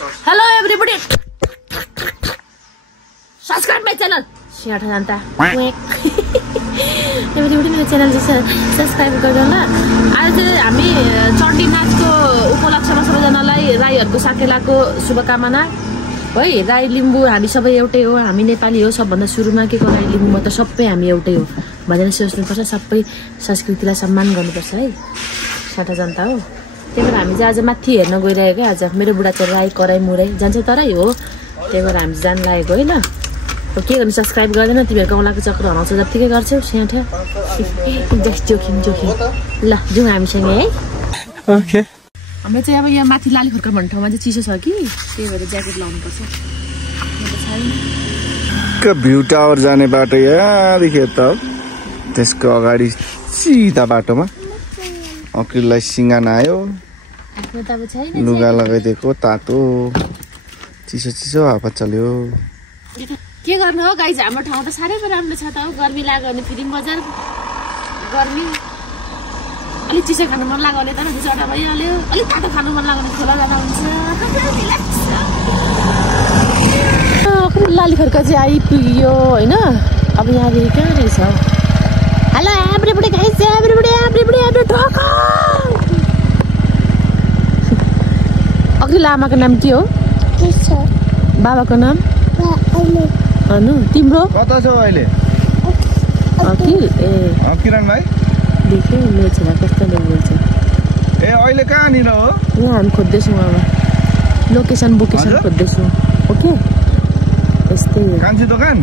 Hello everybody. Subscribe my channel. Share Janata. Everybody मेरो channel चाहिँ subscribe गर्नुहोला। आज हामी चण्डी नाचको उपलक्ष्यमा सबैजनालाई राईहरुको साकेलाको शुभकामना। है राई लिम्बू हामी सबै एउटै हो, हामी नेपाली हो। सबभन्दा सुरुमा के को राई लिम्बूमा त सबै हामी एउटै हो भनेर सोच्नुपर्छ। सबै संस्कृतिलाई सम्मान गर्नुपर्छ है साटा जनता हो। त्यही भएर हामी चाहिँ आज माथि हेर्न गइरहेको। आज मेरो बुढा चाहिँ राई कराई मुरै जान्छ तरै हो। त्यही भएर हामी जान लागेको है ल। के गर्नु सब्स्क्राइब गर्दैन तिमीहरुको औलाको चक्र हराउँछ जतिकै गर्छौ स्याठा। जस्ट जोकिङ ल जाउँ हामीसँगै है। ओके हाम्रो चाहिँ अब यहाँ माथि लालीखर्का भन्ने ठाउँमा चाहिँ चिसो छ कि त्यही भएर ज्याकेट लाउनु पर्छ। भ्यू टावर जाने बाटो यहाँदेखि त त्यसको अगाडि सिधा बाटोमा अकिललाई सिंगाना आयो। लुगा लगाइदिएको तातो चिसो चिसो हावा चल्यो। के गर्नु हो गाइज, हाम्रो ठाउँ त साह्रै राम्रो छ त। गर्मी लाग्यो भने फेरि बजार गर्मी, अलिक चिसो खानु मन लाग्यो भने त चटा भइहाल्यो। अलिक तातो खानु मन लाग्यो भने खोला जाँदा हुन्छ। लालीखर्का चाहिँ आइपुग्यो होइन। अब यहाँदेखि कहाँ रहेछ? हेलो एभ्रीबडी गाइज, एभ्रीबडी अघिल्लो आमाको नाम के हो? बाबाको नाम अनु। तिम्रो कता छौ अहिले? अकिल। ए किरण भाइ देख्यो मेरो छोरा कस्तो बोल्छ। ए अहिले कहाँनिर हो? यहाँ हामी खोज्दैछौँ अब लोकेसन खोज्दैछौँ। ओके यस्तै कान्छी दोकान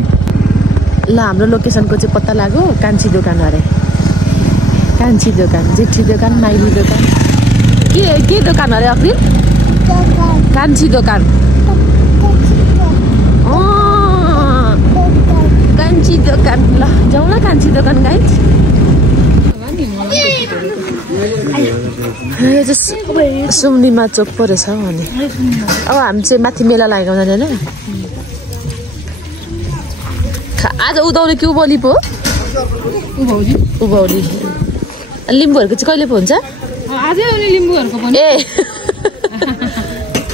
ल। हाम्रो लोकेसनको चाहिँ पत्ता लाग्यो। कान्छी दोकान अरे। कान्छी दोकान, जेठी दोकान, माइली दोकान, के दोकान अरे अकिल? कान्छी दोकान। कान्छी दोकान ल जाउँ ल कान्छी दोकान गाइज। सुम्निमा चोक पो रहेछ भने। अब हामी चाहिँ माथि मेला लागेको हुँदैन होइन। आज उधौली कि उभौली पो? उभौली। लिम्बूहरूको चाहिँ कहिले पो हुन्छ? आजै आउने लिम्बूहरूको पनि। ए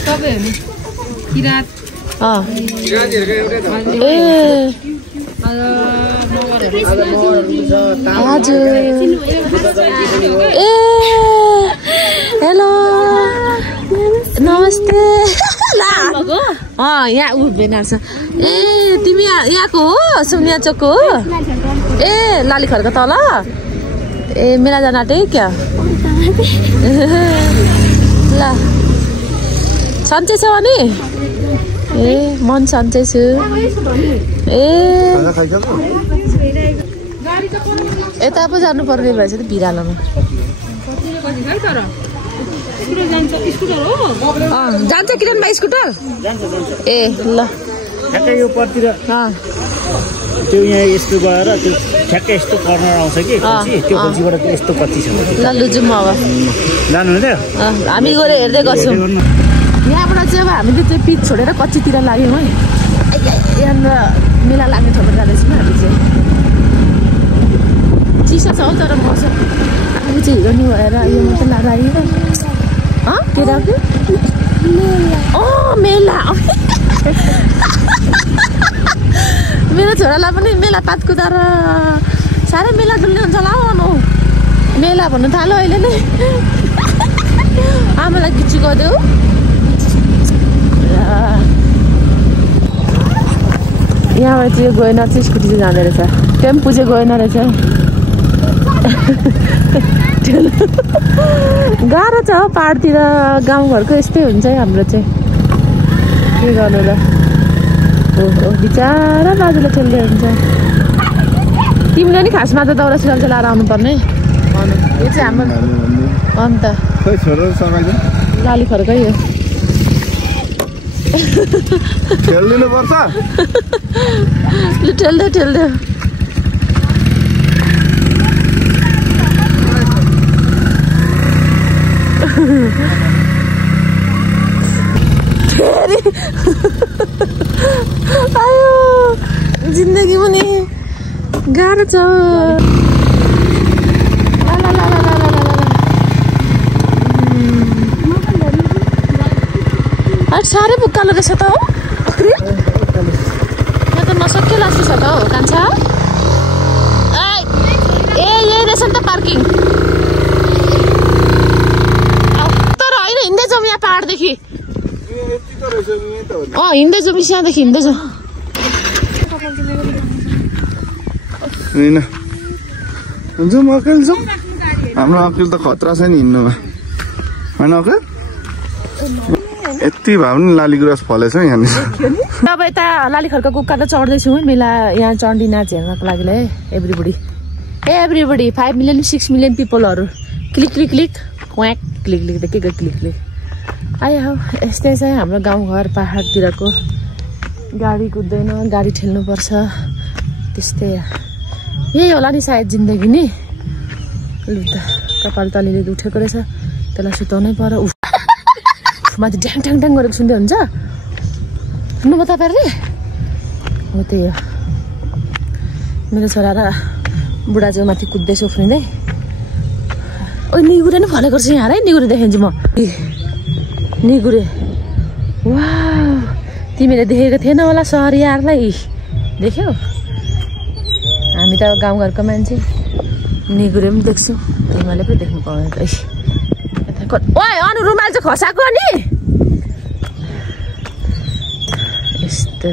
तपाईँहरू किरात ए हजुर ए हेलो नमस्ते। यहाँ ऊ भेनार छ। ए तिमी यहाँको हो? सुनिया चोकको हो? ए लालीखर्का तल। ए मेला जान आँटे क्या? ल सन्चै छ अनि? ए मन सन्चै छु। ए यता पो जानु पर्ने भएछ त भिरालोमा। जान्छ किरण भाइ स्कुटर? ए ल ठ्याक्कै यो पर्तिर त्यो यहाँ यस्तो गएर त्यो ठ्याक्कै यस्तो कर्नर आउँछ कि त्यो पछिबाट यस्तो कति छ। ल लु जाउँ अब। जानु हुँदैन? हामी गएर हेर्दै गर्छौँ। यहाँबाट चाहिँ अब हामीले चाहिँ पिच छोडेर कच्चीतिर लाग्यौँ है। यहाँनिर मेला लाग्ने ठाउँमा जाँदैछौँ हामी चाहिँ। चिसो छ हौ तर मौसम। हामी चाहिँ हिँड्नु भएर यो मात्रै लाएर आयो। के राख्यो? मेला। मेरो छोरालाई पनि मेला पात कुदाएर साह्रै मेला डुल्ने हुन्छ होला हौ। मेला भन्नु थाल्यो अहिले नै। आमालाई गिची गरिदेऊ। यहाँबाट चाहिँ गएन चाहिँ स्कुटी चाहिँ जाँदो रहेछ। टेम्पो चाहिँ गएन रहेछ। गाह्रो छ हौ पाहाडतिर। गाउँघरको यस्तै हुन्छ है हाम्रो चाहिँ। के गर्नु र? ओहो बिचारा बाजुले ठेल्दै हुन्छ। तिमीले नि खासमा त दौरा सुरुवाल चाहिँ लाएर आउनुपर्ने। यो चाहिँ हाम्रो अन्त लालीखर्कै हो। खेल्दिनु पर्छ। लु ठेल्दै आयो जिन्दगी पनि गाह्रो छ। साह्रै उकालो रहेछ त हो यहाँ त नसक्यो लास्टो छ त हो कान्छा ए यही रहेछ नि त पार्किङ तर होइन हिँड्दै जाउँ यहाँ पाहाडदेखि हिँड्दै जाउँ यहाँदेखि हिँड्दै जाउँ जाउँ अकेल जाउँ हाम्रो अकेल त खतरा छ नि हिँड्नुमा होइन अकेल यति भए पनि लाली गुराँस फलेछ यहाँनिर अब यता लालीखर्कको कुक्का त चढ्दैछु मेला यहाँ चण्डी नाच हेर्नको लागि है एभ्रीबडी 5 मिलियन 6 मिलियन पिपलहरू क्लिक क्लिक क्लिक क्वाक क्लिक क्लिक त के क्लिक क्लिक आयो हौ यस्तै चाहिँ हाम्रो गाउँघर पाहाडतिरको गाडी कुद्दैन गाडी ठेल्नुपर्छ त्यस्तै यही होला नि सायद जिन्दगी नि लु त कपाल तलीले उठेको रहेछ त्यसलाई सुताउनै पर्यो माथि ड्याङ ड्याङ ड्याङ गरेको सुन्दै हुन्छ सुन्नुभयो तपाईँहरूले हो त्यही हो मेरो छोरा र बुढा चाहिँ माथि कुद्दैछु उफ्रिँदै ओ निगुरे नै फलेको रहेछ यहाँ है निगुरे देखेछु म निगुरे वा तिमीले देखेको थिएन होला सहरियाहरूलाई देख्यौ हामी त गाउँघरको मान्छे निगुरे पनि देख्छौँ तिमीले पो देख्नु पाउँदैन ओए अनु रुमाल चाहिँ खसाएको नि यस्तो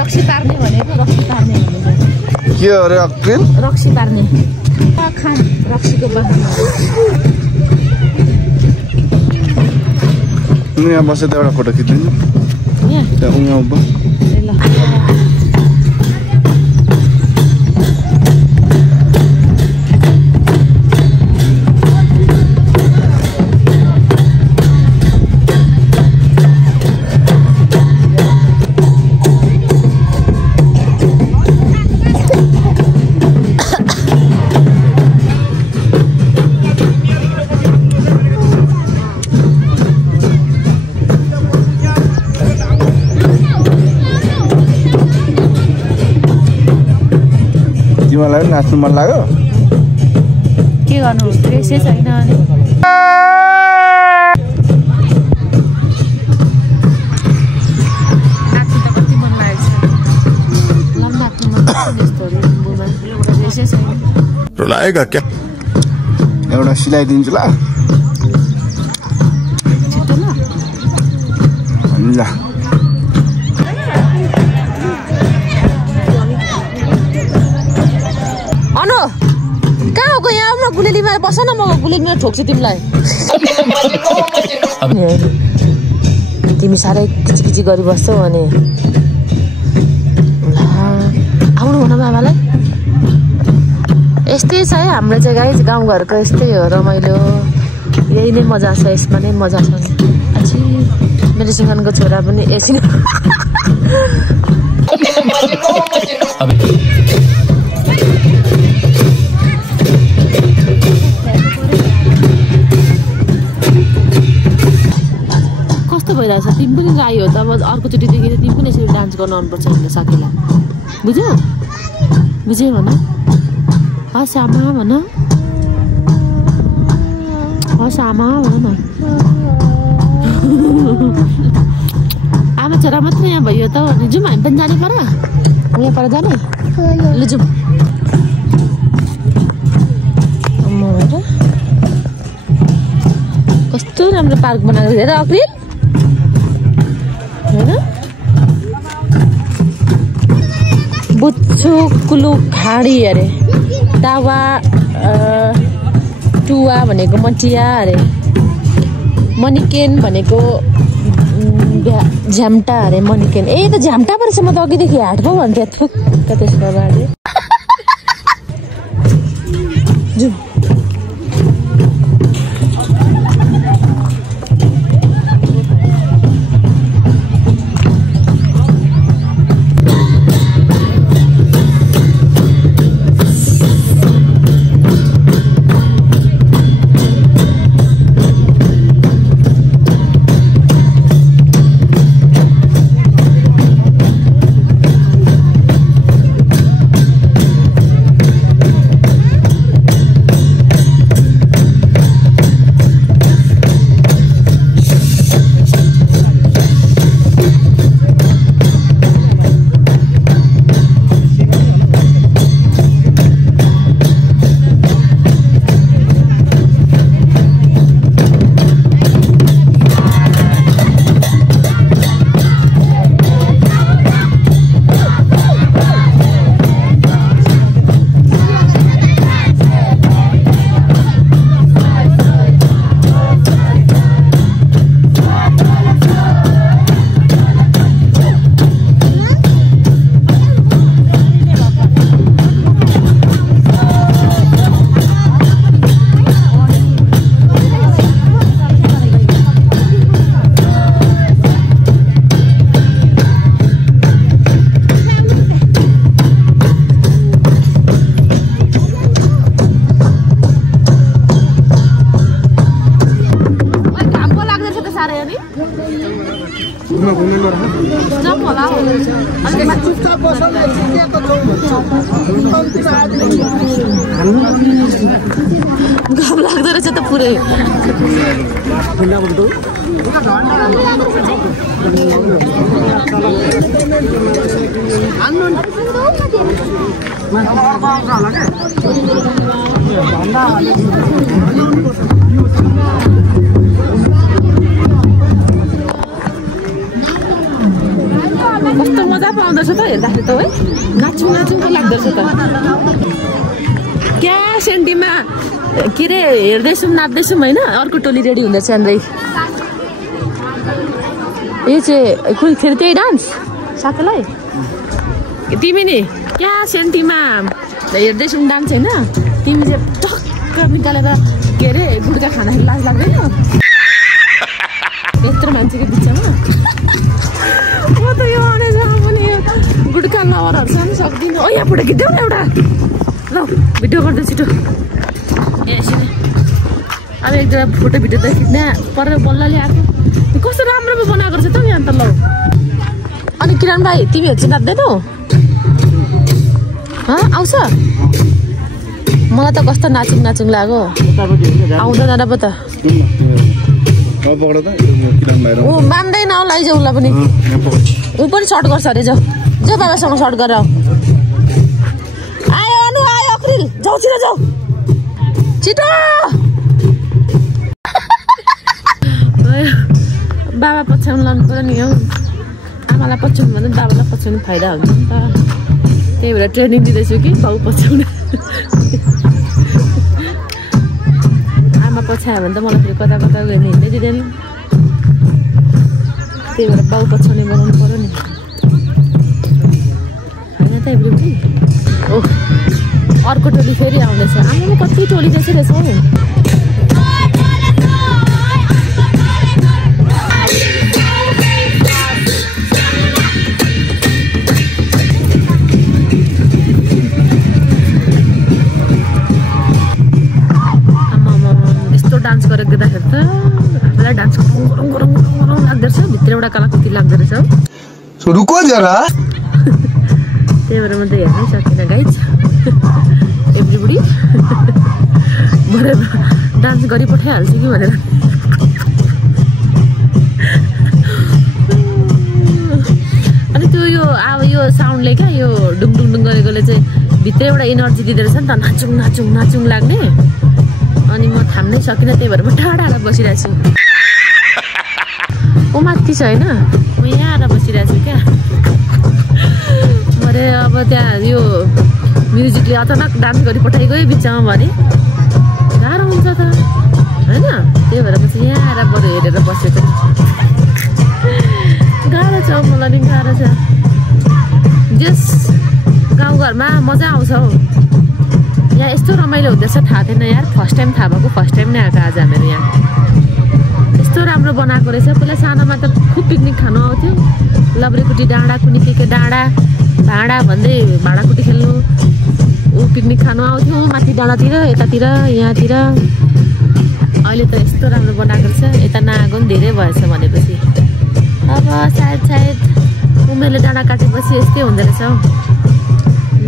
रक्सी पार्ने भनेको रक्सी पार्ने भनेको के अरे अक्रिल रक्सी पार्ने खान रक्सीको यहाँ बसेर एउटा फोटो खिच्दिनु यहाँ उभो तिमीलाई पनि नाच्नु मन लाग्यो के गर्नु ड्रेसै छैन अनि नाच्नु त कति मन लागेको छ नाच्नु मन लिम्बूमा ड्रेसै छैन रुलाएगा क्या एउटा सिलाइदिन्छु ल छिटो ल गुलेलीमा बस न म गुलेलीमा ठोक्छु तिमीलाई तिमी साह्रै किचिकिची गरिबस्छौ अनि आउनु भन बाबालाई यस्तै छ है हाम्रो चाहिँ गाई गाउँघरको यस्तै हो रमाइलो यही नै मजा छ यसमा नै मजा छ अच्छी मेरो सिंहनको छोरा पनि एकछिन भइरहेछ तिमी पनि गाई हो त अब अर्कोचोटि देखेर तिमी पनि यसरी डान्स गर्न आउनुपर्छ हाम्रो साथीलाई बुझ्यौ बुझ्यौ भन हस् आमा भन हस् आमा भन न आमा छोरा मात्रै यहाँ भयो त जाउँ हामी पनि जाने पर यहाँ पर जाने ल जाउँ कस्तो राम्रो पार्क बनाएको हेर अक्रिल बुच्चु कुलु खाडी अरे टावा टुवा भनेको मटिया अरे मनिकेन भनेको झ्याम्टा अरे मनिकेन ए त झ्याम्टा पो रहेछ म त अघिदेखि हाट पो भन्थेँ त त्यसको बारे साह्रै अनि जम्प होला हौ घाम लाग्दो रहेछ त पुरै कस्तो मजा पाउँदछ त हेर्दाखेरि त है नाचु नाचुको लाग्दछ त क्या सेन्टीमा के अरे हेर्दैछौँ नाच्दैछौँ होइन अर्को टोली रेडी हुँदैछ अन्दै यो चाहिँ कुन फेरि त्यही डान्स साकेलाई तिमी नि क्या सेन्टीमा हेर्दैछौँ डान्स होइन तिमी चाहिँ टक्क निकालेर के अरे गुड्का खाँदाखेरि लाज लाग्दैन यत्रो मान्छेको बिचमा म त यो पनि गुड्का लवरहरू सानो सक्दिनँ ओ यहाँबाट खिच्यौ न एउटा ल भिडियो गर्दै छिटो ए एकछिन अब एक दुईवटा फोटो भिडियो त खिच्ने परेर बल्ल ल्याएको कस्तो राम्रो पो बनाएको रहेछ त यहाँ त ल अनि किरण भाइ तिमीहरू चाहिँ नाच्दैनौ आउँछ मलाई त कस्तो नाचुङ नाचुङ लाग्यो आउँदैन पो त ऊ मान्दैन लैजाऊ उसलाई पनि ऊ पनि सर्ट गर्छ अरे जाऊ जाऊ बाबासँग सर्ट गरेर आयो अनु आयो अक्रिल जाऊ छिटो जाऊ छिटो बाबा पछ्याउनु लानु पर्यो नि हौ आमालाई पछ्याउनु भने बाबालाई पछ्याउनु फाइदा हुन्छ नि त त्यही भएर ट्रेनिङ दिँदैछु कि बाउ पछ्याउनु आमा पछ्यायो भने त मलाई फेरि कता कता गयो भने हिँड्दै दिँदैन त्यही भएर बाउ पछ्याउने बनाउनु पर्यो नि होइन त एभ्रिबडी ओह अर्को टोली फेरि आउँदैछ आमामा कति टोली जस्तो रहेछ हौ डान्स गरेको देख्दाखेरि त हामीलाई डान्स गरौँ गरौँ गरौँ लाग्दो रहेछ भित्र एउटा कलाकृति लाग्दो रहेछ हौ रुको जरा त्यही भएर म त हेर्नै सकिनँ गाइज एभ्रिबडी भरे डान्स गरी पठाइहाल्छु कि भनेर अनि त्यो यो अब यो साउन्डले क्या यो डुङ डुङ डुङ गरेकोले चाहिँ भित्र एउटा इनर्जी दिँदो रहेछ नि त नाचुङ नाचुङ नाचुङ लाग्ने अनि म थाम्नै सकिनँ त्यही भएर म टाढा आएर बसिरहेको छु ऊ माथि छ होइन म यहाँ आएर बसिरहेको छु क्या भरे अब त्यहाँ यो म्युजिकले अचानक डान्स गरी पठाइगयो बिचमा भने गाह्रो हुन्छ त होइन त्यही भएर म चाहिँ यहाँ आएर बरु हेरेर बसेको गाह्रो छ मलाई नि गाह्रो छ जस गाउँघरमा मजा आउँछ हौ यहाँ यस्तो रमाइलो हुँदैछ थाहा थिएन यार फर्स्ट टाइम थाहा भएको फर्स्ट टाइम नै आएको आज हामीहरू यहाँ यस्तो राम्रो बनाएको रहेछ पहिला सानोमा त खुब पिकनिक खानु आउँथ्यो लब्रेकुटी डाँडा कुनी के डाँडा भाँडा भन्दै भाँडाकुटी खेल्नु ऊ पिकनिक खानु आउँथ्यो माथि डाँडातिर यतातिर यहाँतिर अहिले त यस्तो राम्रो बनाएको रहेछ यता नआएको पनि धेरै भएछ भनेपछि अब सायद उमेरले डाँडा काटेपछि यस्तै हुँदो रहेछ हौ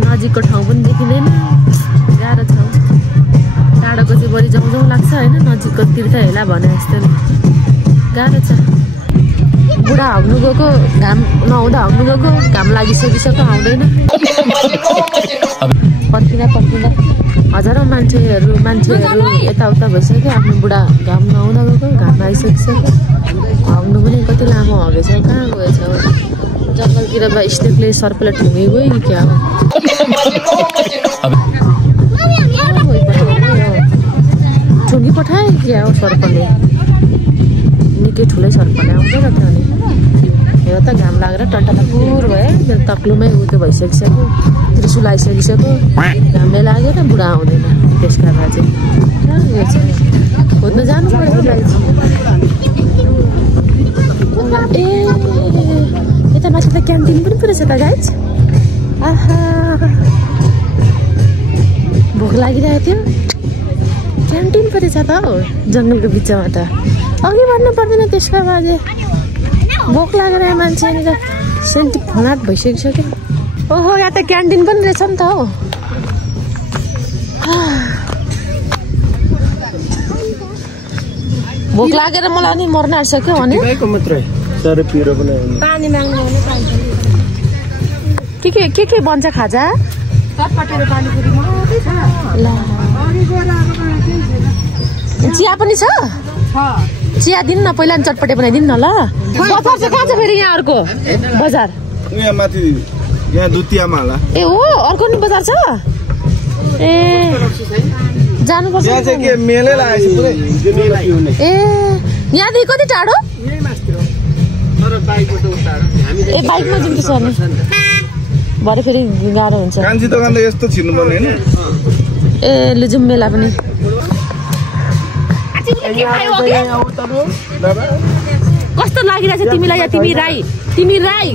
नजिकको ठाउँ पनि देखिँदैन गाह्रो छ टाढोको चाहिँ बढी जाउँ जाउँ लाग्छ होइन नजिकको तीर्थ हेला भने जस्तो गाह्रो छ बुढा हाग्नु गएको घाम नहुँदा हाग्नु गएको घाम लागिसकिसक्यो आउँदैन पर्खिँदा हजारौँ मान्छेहरू यताउता भइसक्यो आफ्नो बुढा घाम नहुँदा गएको घाम आइसकिसक्यो हाग्नु पनि कति लामो हगेछ कहाँ गएछ जङ्गलतिर स्टेपले सर्पलाई ठुङ्गै गयो कि क्या हो ठुङ्गी पठाए क्या हो सर्पले निकै ठुलै सर्पले आउँदैन थियो अनि हेर त घाम लागेर टन्टलापुर भयो मेरो तक्लुमै उ त्यो भइसकिसक्यो त्रिशुल आइसकिसक्यो घामले लागेर बुढा आउँदैन त्यसका बाजे खोज्नु जानु पऱ्यो ए यता माथि त क्यान्टिन पनि पो रहेछ त गाइज आहा भोक लागिरहेको थियो क्यान्टिन पो रहेछ त हौ जङ्गलको बिचमा त अघि भन्नु पर्दैन त्यसको बाजे भोक लागेर मान्छे नि त सेन्टी फनाट भइसकिसक्यो ओहो यहाँ त क्यान्टिन पनि रहेछ नि त हो भोक लागेर मलाई नि मर्न आइसक्यो भने पानी माग्नु भने पानी के बन्छ खाजा चटपटे र पानीपुरी मात्रै छ ल चिया पनि छ चिया दिनु न पहिला नि चटपटे बनाइदिनु न ल बजार चाहिँ कहाँ छ फेरि यहाँ अर्को बजार यहाँ माथि यहाँ दुतियामा होला ए हो अर्को नि बजार छ ए जानुपर्छ यहाँ चाहिँ के मेलै लागेको छ पुरै ए यहाँदेखि कति टाढो ए बाइकमा जाउँ त्यसो भने भरे फेरि गाह्रो हुन्छ कान्छी दोकान त यस्तो छिर्नु पर्ने हैन ए लुजुम मेला पनि कस्तो लागिरहेछ तिमीलाई या तिमी राई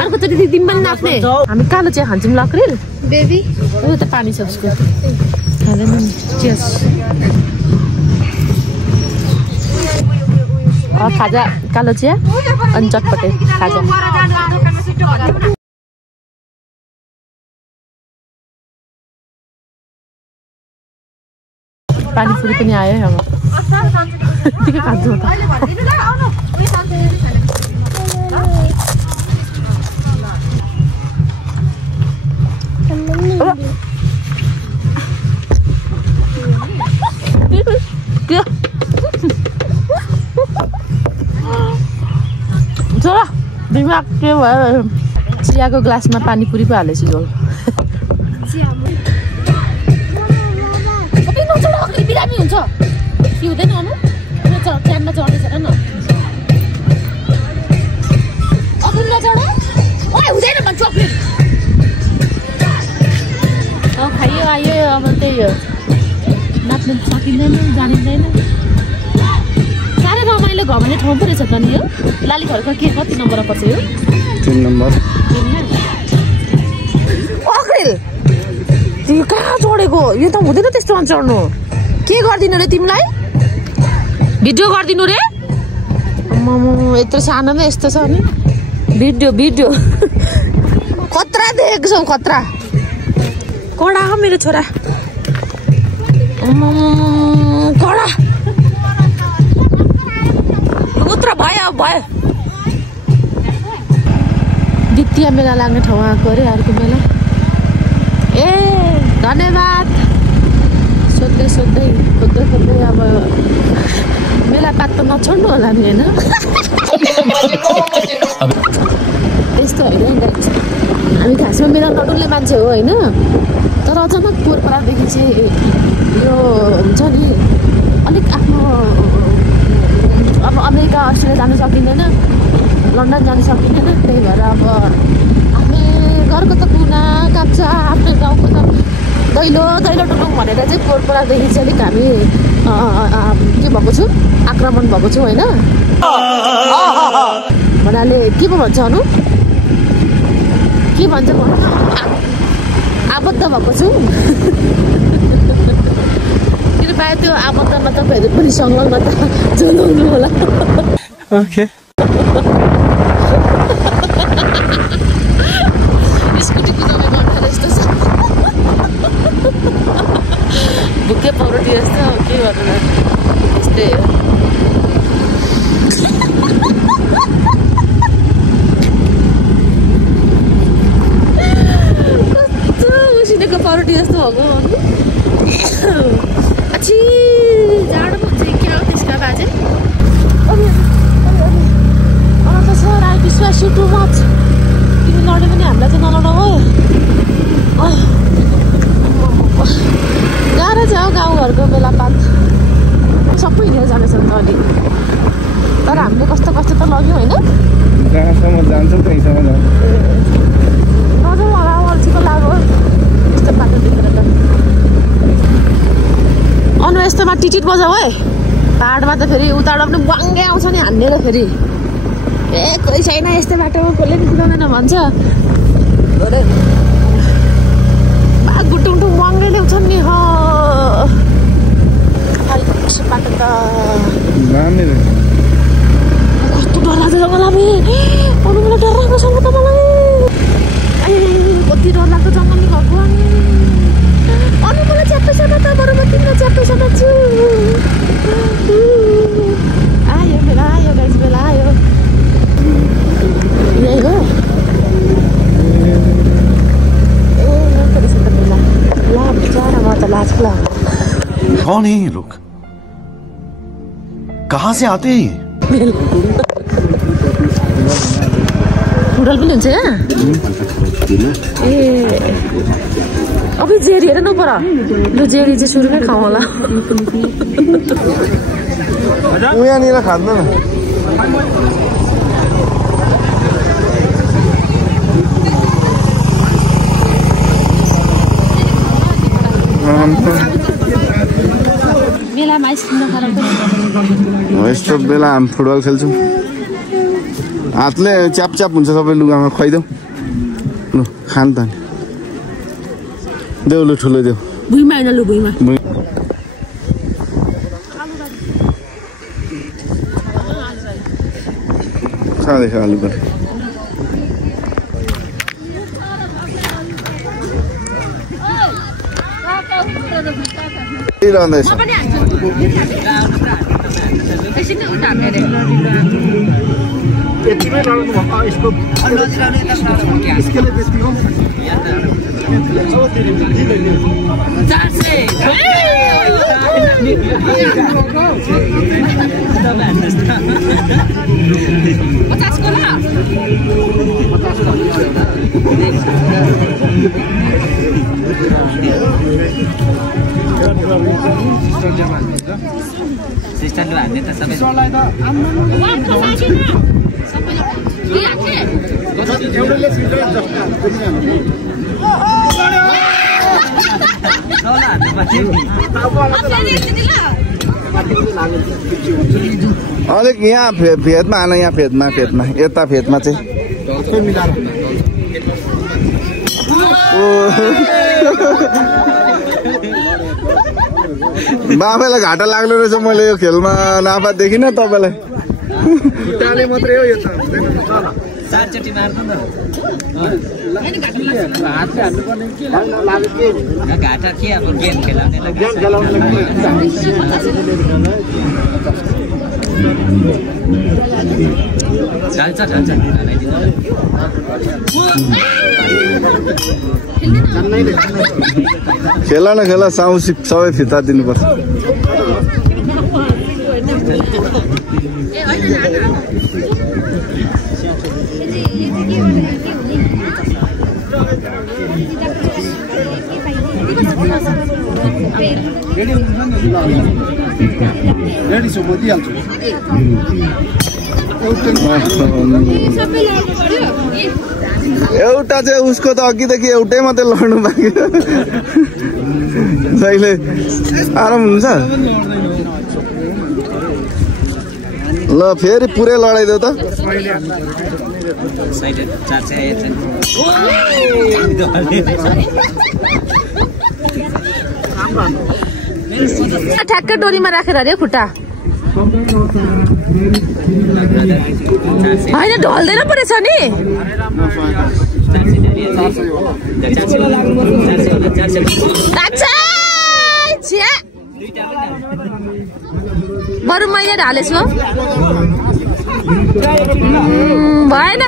अर्कोचोटि तिमी पनि नाच्ने हामी कालो चिया खान्छौँ लक्रिल बेबी ऊ त पानी छ उसको खाँदैन नि चियर्स खाजा कालो चिया अनि चटपटे खाजा पानीपुरी पनि आयो अब के खान्छु त छोरा दिमाग के भयो चियाको ग्लासमा पानीपुरी पो हालेछु झोल बिरामी हुन्छ के हुँदैन अनु च्यानमा चढ्दैछ र न अघि नचढ हुँदैन भन्छ खाइयो आयो अब त्यही हो नाच्नु सकिँदैन जानिँदैन साह्रै रमाइलो घमाउने ठाउँ पो रहेछ त नि यो लाली घरको के कति नम्बरमा पर्छ यो 3 नम्बर तिमी कहाँ चढेको यो त हुँदैन त्यस्तो चढ्नु के गरिदिनु रे तिमीलाई भिडियो गरिदिनु रे यत्रो सानोमा यस्तो छ नि भिडियो खतरा देखेको छौ खतरा कडा हो मेरो छोरा कडा उत्र भयो द्वितीय मेला लाग्ने ठाउँ आएको अरे अर्को मेला ए धन्यवाद सोध्दै खोज्दै अब मेला पात त नछोड्नु होला नि होइन त्यस्तो होइन हामी खासमा मेला नडुल्ने मान्छे हो होइन तर अचानक पोहोरपरादेखि चाहिँ यो हुन्छ नि अलिक आफ्नो अब अमेरिका अस्ट्रेलिया जानु सकिँदैन लन्डन जानु सकिँदैन त्यही भएर अब हामी घरको त कुना काप्चा आफ्नो गाउँको त दैलो डुलुङ भनेर चाहिँ पोहोरपरादेखि चाहिँ अलिक हामी के भएको छु आक्रमण भएको छु होइन भन्नाले के पो भन्छ अनु के भन्छ आबद्ध भएको छु कृपया त्यो आबद्धमा तपाईँहरू पनि संलग्न त जनाउनु होला ओके स्कुटी कुदाउने गर्दा यस्तो छ बुके पौरोटी जस्तो के गर्नु त्यस्तै हो कस्तो उसिनेको पौरोटी जस्तो भएको अच्छी जाडो हुन्छ क्या हो त्यसका बाजे सर आई विश्वास यु टु मच तिमी लड्यो भने हामीलाई चाहिँ नलडाऊ है गाह्रो छ हौ गाउँघरको बेलापात सबै हिँडेर जानेछ नि त अलिक तर हामीले कस्तो त लग्यो होइन कहाँसम्म जान्छौँ त्यहीँसम्म जान्छ नजाउँ होला अल्छीको लाग्यो यस्तो बाटो देखेर त अनु यस्तोमा टिटिट बजाऊ है पाहाडमा त फेरि उताबाट पनि बाङ्गे आउँछ नि हान्नेर फेरि ए कोही छैन यस्तो बाटोमा कसले पनि कुदाउँदैन भन्छ गुटुङटुङ बाङ्गे ल्याउँछन् नि कसो बाटो त दामी रहेछ कस्तो डर लाग्छ जङ्गलमा अरू मलाई डर लाग्छ त मलाई कति डर लाग्छ जङ्गलले भगवान् अरू मलाई च्याप्पैसँग त बरु म तिम्रो च्याप्पैसँग छु आयो बेला आयो गाइस बेला आयो यही हो कौन है ये लोग कहाँ से आते हैं फुटबल पनि हुन्छ यहाँ ए अबे जेरी हेर न पर लु जेरी चाहिँ सुरुमै खाउँ होला यहाँनिर खाँदैन मेलामा आइसक्रिम नखाएर यस्तो बेला हामी फुटबल खेल्छौँ हातले च्याप च्याप हुन्छ सबै लुगामा खुवाइदेऊ लु खान त देऊ लु ठुलो देऊ भुइँमा होइन लु भुइँमा खाँदैछ आलु पनि रहँदैछ सिस्टरले हान्ने त सबै अलिक यहाँ फेदमा हान यहाँ फेदमा यता फेदमा चाहिँ बाबालाई घाटा लाग्ने रहेछ मैले यो खेलमा नाफा देखिनँ तपाईँलाई खुट्टाले मात्रै हो यो त चारचोटि मार्नु न घाटा के अब गेम खेलाउनेलाई ढाल्छ खेला न खेला साउ सबै फिर्ता दिनुपर्छ एउटा चाहिँ उसको त अघिदेखि एउटै मात्रै लड्नु बाँकी जहिले आराम हुन्छ ल फेरि पुरै लडाइदेऊ त ठ्याक्कै डोरीमा राखेर अरे खुट्टा होइन ढल्दैन परेछ नि बरु मैले ढालेछु भएन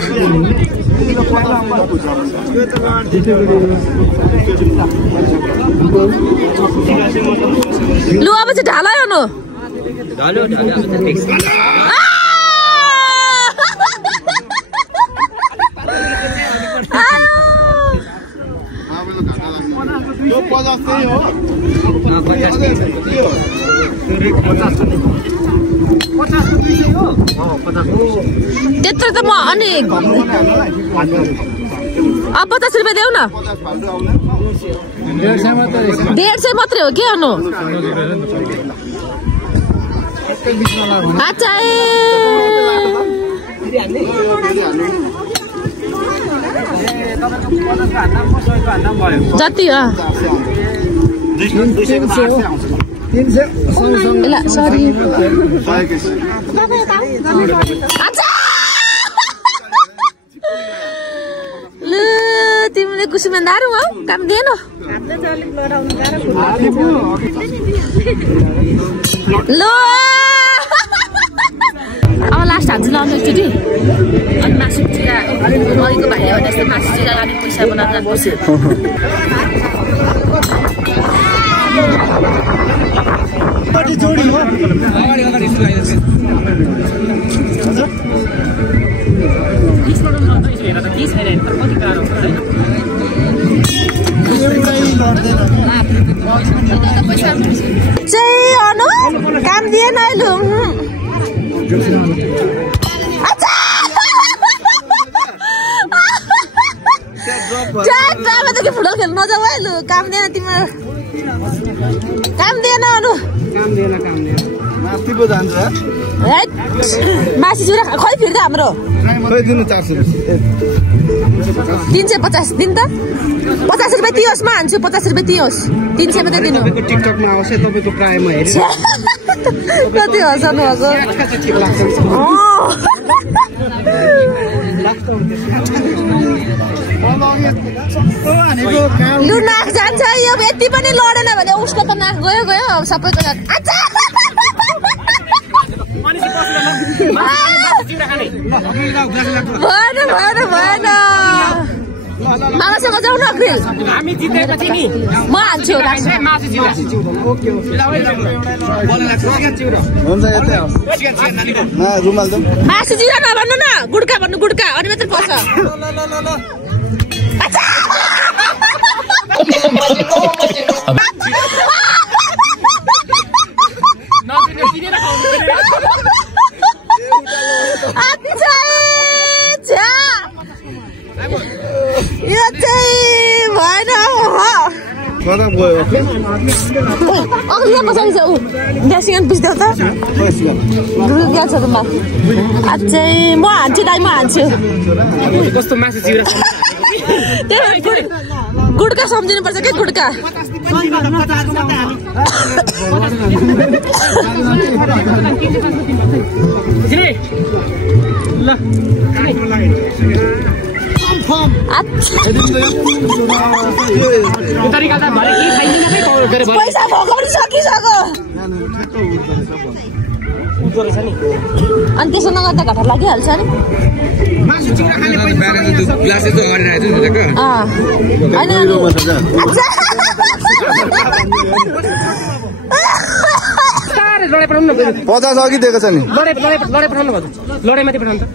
लु अब चाहिँ ढालायो नु त्यत्रो त म अनि 50 रुपियाँ देऊ न 150 मात्रै हो के अनु अच्छा जति हो ल सरी ल तिमीले कुसुमा दारू हो काम दिएन ल अब लास्ट हान्छु लाउँदै एकचोटि अनि मासु चिरा अहिलेको भाइले भने जस्तो मासु चिरा लाने पैसा बनाएर बस्यो चाहिँ अनु काम दिएन अहिले फुटबल खेल्नु नजाऊ है लु काम दिएन तिम्रो काम दिएन अनु मासु चुरा खै फिर्दा हाम्रो 350 दिन त 50 रुपियाँ दियोस् म हान्छु 50 रुपियाँ दियोस् 300 मात्रै दिनु टिकटकमा आउँछ तपाईँको प्रायमा हेरेर कति हँसाउनु भएको लु नाक जान्छ यो यति पनि लडेन भने उसको त नाक गयो गयो अब सबैको जान्छ भएन भएन भएन मामासँग जाउँ न हामी जितेपछि नि म हान्छु मासु जिरा नभन्नु न गुड्का भन्नु गुड्का अनि मात्रै पर्छ यो चाहिँ भएन अघि पछाडि छ ऊ ग्यासिङ बुझ्दैौ त ग्यास छ म अझै म हान्छु दाइ म हान्छु कस्तो मासु चिउरा गुड्का सम्झिनु पर्छ के गुड्का पैसा भगाउनु सकिसक्यो अनि त्यसो नगर्दा घाटा लागिहाल्छ नि पचास अघि दिएको छ नि लडाइमाथि पठाउनु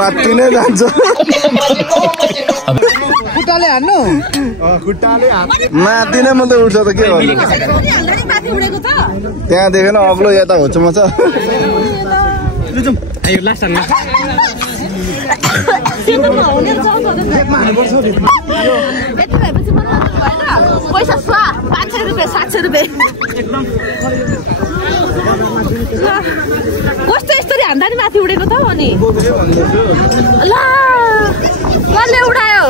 माथि नै जान्छ खुट्टाले हान्नु माथि नै मात्रै उठ्छ त के गर्नु त्यहाँ देखेन अग्लो यता होचमा छ लास्ट हान्नु पैसा 500 रुपियाँ 700 रुपियाँ कस्तो यस्तरी हान्दा नि माथि उडेको त अनि ल कसले उडायो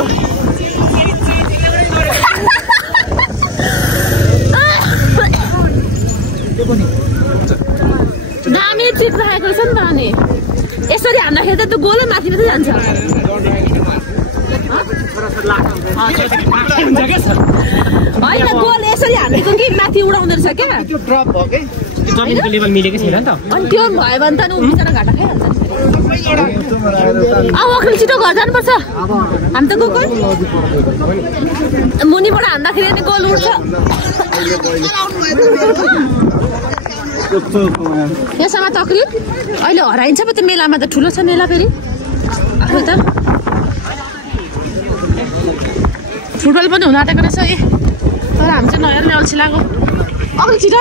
दामी चिप राखेको छ नि त अनि यसरी हान्दाखेरि त त्यो गोलै माथि मात्रै जान्छ होइन गोल यसरी हानेको कि माथि उडाउँदो रहेछ क्या त्यो ड्रप भयो के जमिनको लेभल मिलेकै छैन नि त अनि त्यो भयो भने त उ बिचरा घाटा खाइहाल्छ अब अखिल छिटो घर जानुपर्छ हामी त गएको मुनिबाट हान्दाखेरि नि गोल उड्छ यसमा तक्लिफ अहिले हराइन्छ पो त मेलामा त ठुलो छ मेला फेरि त फुटबल पनि हुन आँटेको रहेछ ए तर हामी चाहिँ नहेर्ने अल्छी लाग्यो अघि छिटो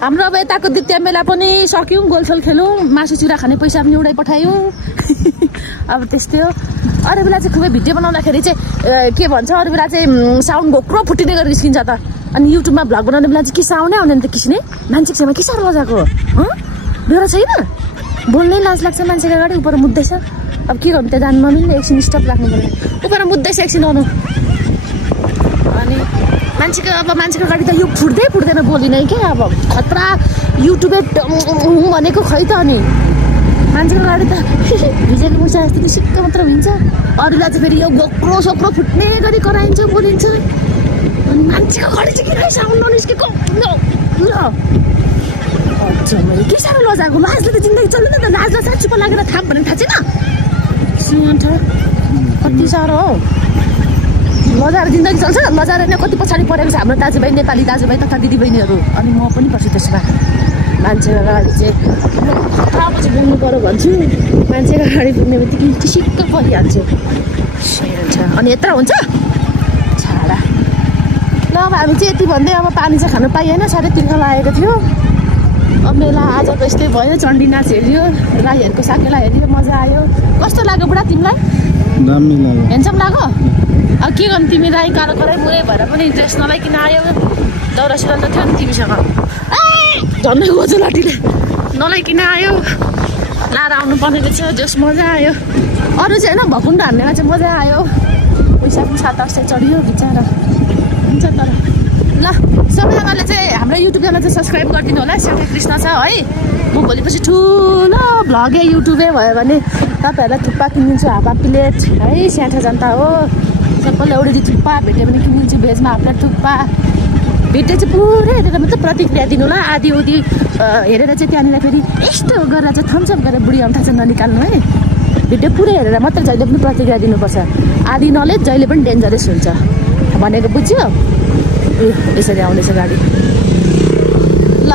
हाम्रो अब यताको द्वितीय मेला पनि सक्यौँ गोलसोल खेल्यौँ मासु चिउरा खाने पैसा पनि उडाइ पठायौँ अब त्यस्तै हो अरू बेला चाहिँ खुबै भिडियो बनाउँदाखेरि चाहिँ के भन्छ अरू बेला चाहिँ साउन्ड घोक्रो फुटिने गरेर निस्किन्छ त अनि युट्युबमा भ्लग बनाउने बेला चाहिँ के साउन्डै आउने नि त किसिने मान्छेको छेउमा के साह्रो बजाएको बेहोरा छैन बोल्नै लाज लाग्छ मान्छेको अगाडि उपर मुद्दैछ अब के गर्नु त्यहाँ जानु नमिल्ने एकछिन स्टप राख्नु पर्ने उपर मुद्दैछ एकछिन आउनु अनि मान्छेको गाडी त यो फुट्दैन बोलिनै क्या अब खतरा युट्युबे भनेको खै त अनि मान्छेको गाडी त भिजेको मुसा जस्तो सिक्क मात्र हुन्छ अरूलाई चाहिँ फेरि यो गोक्रो सोक्रो फुट्ने गरी कराइन्छ बोलिन्छ अनि मान्छेको गाडी चाहिँ किन साउन्ड ननिस्केको मैले के साह्रो लजाएको लाजले त जिन्दगी चल्दैन त लाजलाई साँच्ची चुप लागेर थाप भने थाहा छैन सुन्ठ कति साह्रो हो लजाएर जिन्दगी चल्छ लजाएर नै कति पछाडि परेको छ हाम्रो दाजुभाइ नेपाली दाजुभाइ तथा दिदीबहिनीहरू अनि म पनि पर्छु त्यसमा मान्छेको गाडी चाहिँ बोल्नु पऱ्यो भन्छु मान्छेको गाडी पुग्ने बित्तिकै सिक्क परिहाल्छु अनि यत्रो हुन्छ छाडा ल अब हामी चाहिँ यति भन्दै अब पानी चाहिँ खानु पाइएन 3:30 लागेको थियो अब मेला आज त यस्तै भयो चण्डी नाच हेऱ्यो राईहरूको साकेला हेऱ्यो मजा आयो कस्तो लाग्यो बुढा तिमीलाई दामी लाग्यो हेन्सम लाग्यो अब के गर्नु तिमी राई कालो कराई मुरै भएर पनि ड्रेस नलाइकन आयो दौरा सुरुवाल त थियो नि तिमीसँग झन्डै गोजो लाटीले नलाइकन आयो लाएर आउनु पर्ने रहेछ जस मजा आयो अरू चाहिँ होइन भकुन्डो हान्नेमा चाहिँ मजा आयो पैसा पनि 700 चढ्यो बिचरा हुन्छ तर ल सबैजनाले चाहिँ हाम्रो युट्युब च्यानल चाहिँ सब्सक्राइब गरिदिनु होला सेठा कृष्ण छ है म भोलिपछि ठुलो भ्लगे युट्युबे भयो भने तपाईँहरूलाई थुक्पा किनिदिन्छु हाफ प्लेट है स्याठा जनता हो सबैले एउटै थुक्पा भेट्यो भने किनिदिन्छु भेजमा हाफ प्लेट थुक्पा भेटे चाहिँ पुरै हेरेर मात्रै प्रतिक्रिया दिनु होला आधी उधी हेरेर चाहिँ त्यहाँनिर फेरि यस्तो गरेर चाहिँ थम्सअप गरेर बुढी अन्ठा चाहिँ ननिकाल्नु है भिडियो पुरै हेरेर मात्रै जहिले पनि प्रतिक्रिया दिनुपर्छ आधी नलेज जहिले पनि डेन्जरस हुन्छ भनेको बुझ्यो यसरी आउँदैछ गाडी ल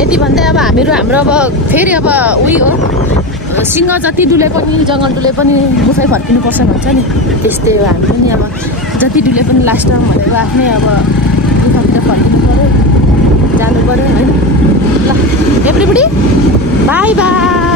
यति भन्दै अब हाम्रो अब फेरि अब उयो हो सिंह जति डुले पनि जङ्गल डुले पनि मुखै फर्किनुपर्छ भन्छ नि त्यस्तै हो हामी पनि अब जति डुले पनि लास्ट टाइम भनेको आफ्नै अब मुखतिर फर्किनु पऱ्यो जानु पऱ्यो होइन ल एभ्रीबडी बाई बाई